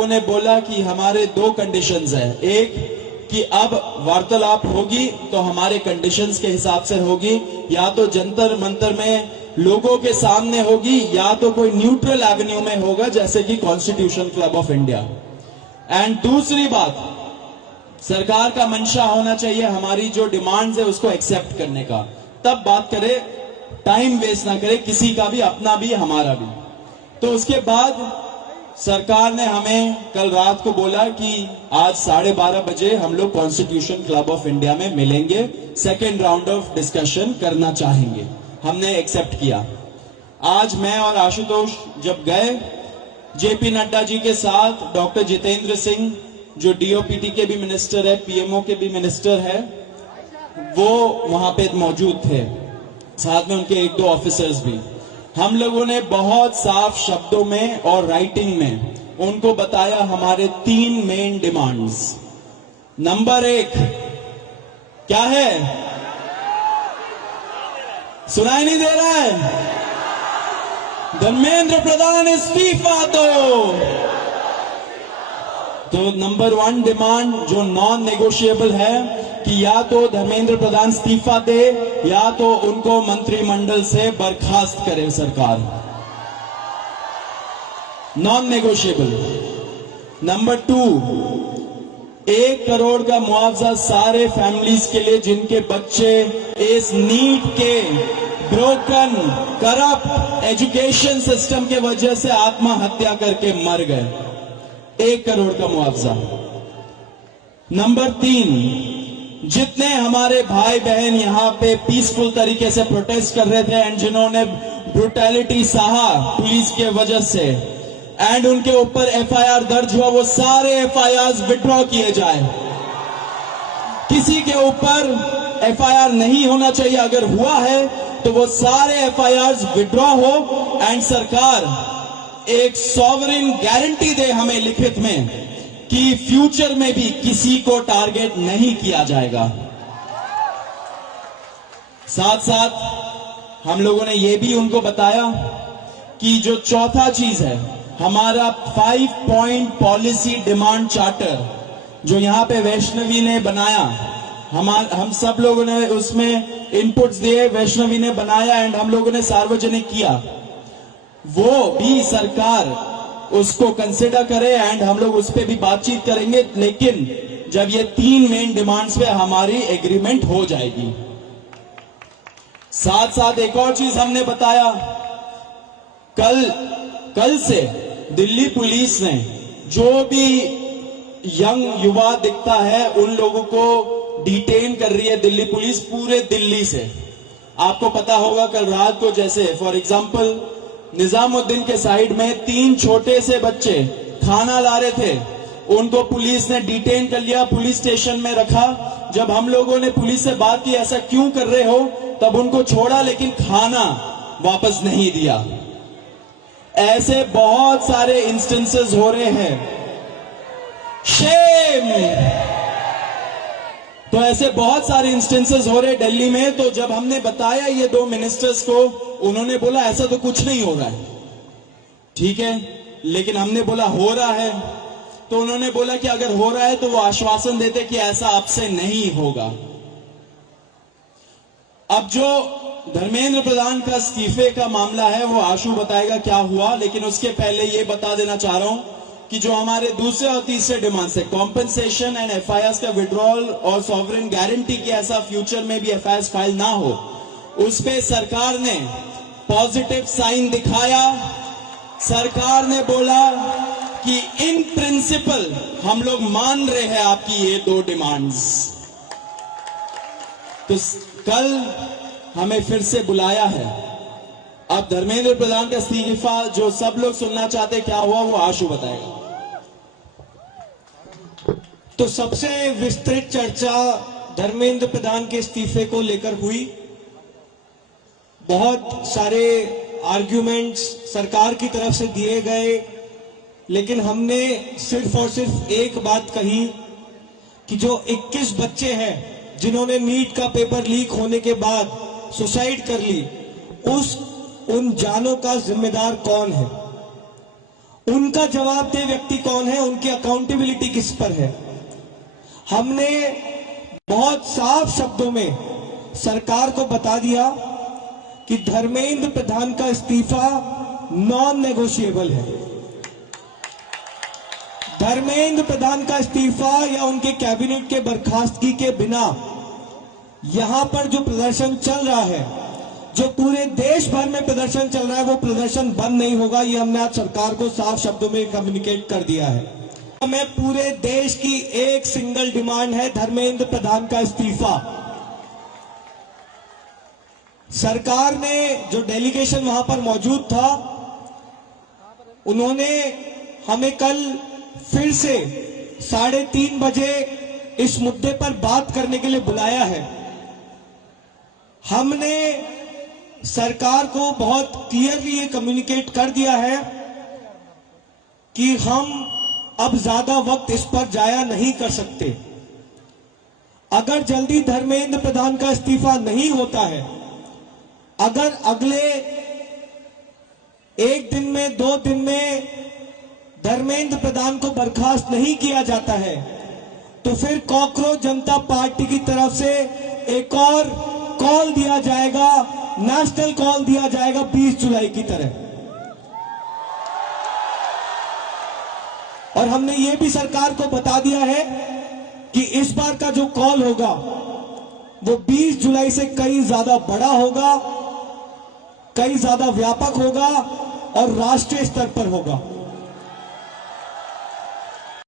लोगों ने बोला कि हमारे दो कंडीशंस हैं। एक कि अब वार्तालाप होगी तो हमारे कंडीशंस के हिसाब से होगी, या तो जंतर मंतर में लोगों के सामने होगी, या तो कोई न्यूट्रल एवेन्यू में होगा जैसे कि constitution club of India. And दूसरी बात, सरकार का मंशा होना चाहिए हमारी जो डिमांड्स है उसको एक्सेप्ट करने का, तब बात करे, टाइम वेस्ट ना करे किसी का भी, अपना भी हमारा भी। तो उसके बाद सरकार ने हमें कल रात को बोला कि आज 12:30 बजे हम लोग कॉन्स्टिट्यूशन क्लब ऑफ इंडिया में मिलेंगे, सेकेंड राउंड ऑफ डिस्कशन करना चाहेंगे। हमने एक्सेप्ट किया। आज मैं और आशुतोष जब गए जेपी नड्डा जी के साथ, डॉक्टर जितेंद्र सिंह जो डीओपीटी के भी मिनिस्टर है, पीएमओ के भी मिनिस्टर है, वो वहां पे मौजूद थे, साथ में उनके 1-2 ऑफिसर्स भी। हम लोगों ने बहुत साफ शब्दों में और राइटिंग में उनको बताया हमारे 3 मेन डिमांड्स। नंबर 1 क्या है? सुनाई नहीं दे रहा है? धर्मेंद्र प्रधान इस्तीफा दो। तो नंबर 1 डिमांड जो नॉन नेगोशिएबल है कि या तो धर्मेंद्र प्रधान इस्तीफा दे या तो उनको मंत्रिमंडल से बर्खास्त करे सरकार, नॉन नेगोशिएबल। नंबर 2, 1 करोड़ का मुआवजा सारे फैमिलीज के लिए जिनके बच्चे इस नीट के ब्रोकन करप्ट एजुकेशन सिस्टम के वजह से आत्महत्या करके मर गए, 1 करोड़ का मुआवजा। नंबर 3, जितने हमारे भाई बहन यहां पे पीसफुल तरीके से प्रोटेस्ट कर रहे थे एंड जिन्होंने ब्रुटैलिटी सहा पुलिस के वजह से एंड उनके ऊपर एफआईआर दर्ज हुआ, वो सारे एफआईआर विड्रॉ किए जाए। किसी के ऊपर एफआईआर नहीं होना चाहिए, अगर हुआ है तो वो सारे एफआईआर विड्रॉ हो एंड सरकार एक सॉवरेन गारंटी दे हमें लिखित में कि फ्यूचर में भी किसी को टारगेट नहीं किया जाएगा। साथ साथ हम लोगों ने यह भी उनको बताया कि जो चौथा चीज है हमारा 5 पॉइंट पॉलिसी डिमांड चार्टर जो यहां पे वैष्णवी ने बनाया, हम सब लोगों ने उसमें इनपुट्स दिए, वैष्णवी ने बनाया एंड हम लोगों ने सार्वजनिक किया, वो भी सरकार उसको कंसिडर करे एंड हम लोग उस पर भी बातचीत करेंगे, लेकिन जब ये 3 मेन डिमांड्स पे हमारी एग्रीमेंट हो जाएगी। साथ साथ एक और चीज हमने बताया, कल से दिल्ली पुलिस ने जो भी यंग युवा दिखता है उन लोगों को डिटेन कर रही है दिल्ली पुलिस पूरे दिल्ली से। आपको पता होगा कल रात को जैसे फॉर एग्जांपल निजामुद्दीन के साइड में 3 छोटे से बच्चे खाना ला रहे थे, उनको पुलिस ने डिटेन कर लिया, पुलिस स्टेशन में रखा। जब हम लोगों ने पुलिस से बात की ऐसा क्यों कर रहे हो, तब उनको छोड़ा लेकिन खाना वापस नहीं दिया। ऐसे बहुत सारे इंस्टेंसेस हो रहे हैं, शेम। तो ऐसे बहुत सारे इंस्टेंसेस हो रहे दिल्ली में। तो जब हमने बताया ये 2 मिनिस्टर्स को, उन्होंने बोला ऐसा तो कुछ नहीं हो रहा है। ठीक है, लेकिन हमने बोला हो रहा है, तो उन्होंने बोला कि अगर हो रहा है तो वो आश्वासन देते कि ऐसा आपसे नहीं होगा। अब जो धर्मेंद्र प्रधान का इस्तीफे का मामला है वो आशु बताएगा क्या हुआ, लेकिन उसके पहले ये बता देना चाह रहा हूं कि जो हमारे दूसरे और तीसरे डिमांड्स है, कॉम्पेंसेशन एंड एफआईआर का विड्रॉल और सॉवरेन गारंटी की ऐसा फ्यूचर में भी एफआईआर फाइल ना हो, उस पे सरकार ने पॉजिटिव साइन दिखाया। सरकार ने बोला कि इन प्रिंसिपल हम लोग मान रहे हैं आपकी ये 2 डिमांड्स। तो कल हमें फिर से बुलाया है। अब धर्मेंद्र प्रधान का इस्तीफा जो सब लोग सुनना चाहते क्या हुआ वो आशु बताएगा। तो सबसे विस्तृत चर्चा धर्मेंद्र प्रधान के इस्तीफे को लेकर हुई। बहुत सारे आर्ग्यूमेंट्स सरकार की तरफ से दिए गए, लेकिन हमने सिर्फ और सिर्फ एक बात कही कि जो 21 बच्चे हैं जिन्होंने नीट का पेपर लीक होने के बाद सुसाइड कर ली, उन जानों का जिम्मेदार कौन है। उनका जवाबदेह व्यक्ति कौन है, उनकी अकाउंटेबिलिटी किस पर है। हमने बहुत साफ शब्दों में सरकार को बता दिया कि धर्मेंद्र प्रधान का इस्तीफा नॉन नेगोशिएबल है। धर्मेंद्र प्रधान का इस्तीफा या उनके कैबिनेट के बर्खास्तगी के बिना यहां पर जो प्रदर्शन चल रहा है, जो पूरे देश भर में प्रदर्शन चल रहा है, वो प्रदर्शन बंद नहीं होगा। ये हमने आज सरकार को साफ शब्दों में कम्युनिकेट कर दिया है। हमें पूरे देश की एक सिंगल डिमांड है, धर्मेंद्र प्रधान का इस्तीफा। सरकार ने जो डेलीगेशन वहां पर मौजूद था, उन्होंने हमें कल फिर से 3:30 बजे इस मुद्दे पर बात करने के लिए बुलाया है। हमने सरकार को बहुत क्लियरली ये कम्युनिकेट कर दिया है कि हम अब ज्यादा वक्त इस पर जाया नहीं कर सकते। अगर जल्दी धर्मेंद्र प्रधान का इस्तीफा नहीं होता है, अगर अगले 1 दिन में 2 दिन में धर्मेंद्र प्रधान को बर्खास्त नहीं किया जाता है, तो फिर कॉकरोच जनता पार्टी की तरफ से एक और कॉल दिया जाएगा, नेशनल कॉल दिया जाएगा 20 जुलाई की तरह। और हमने ये भी सरकार को बता दिया है कि इस बार का जो कॉल होगा वो 20 जुलाई से कहीं ज्यादा बड़ा होगा, कहीं ज्यादा व्यापक होगा और राष्ट्रीय स्तर पर होगा।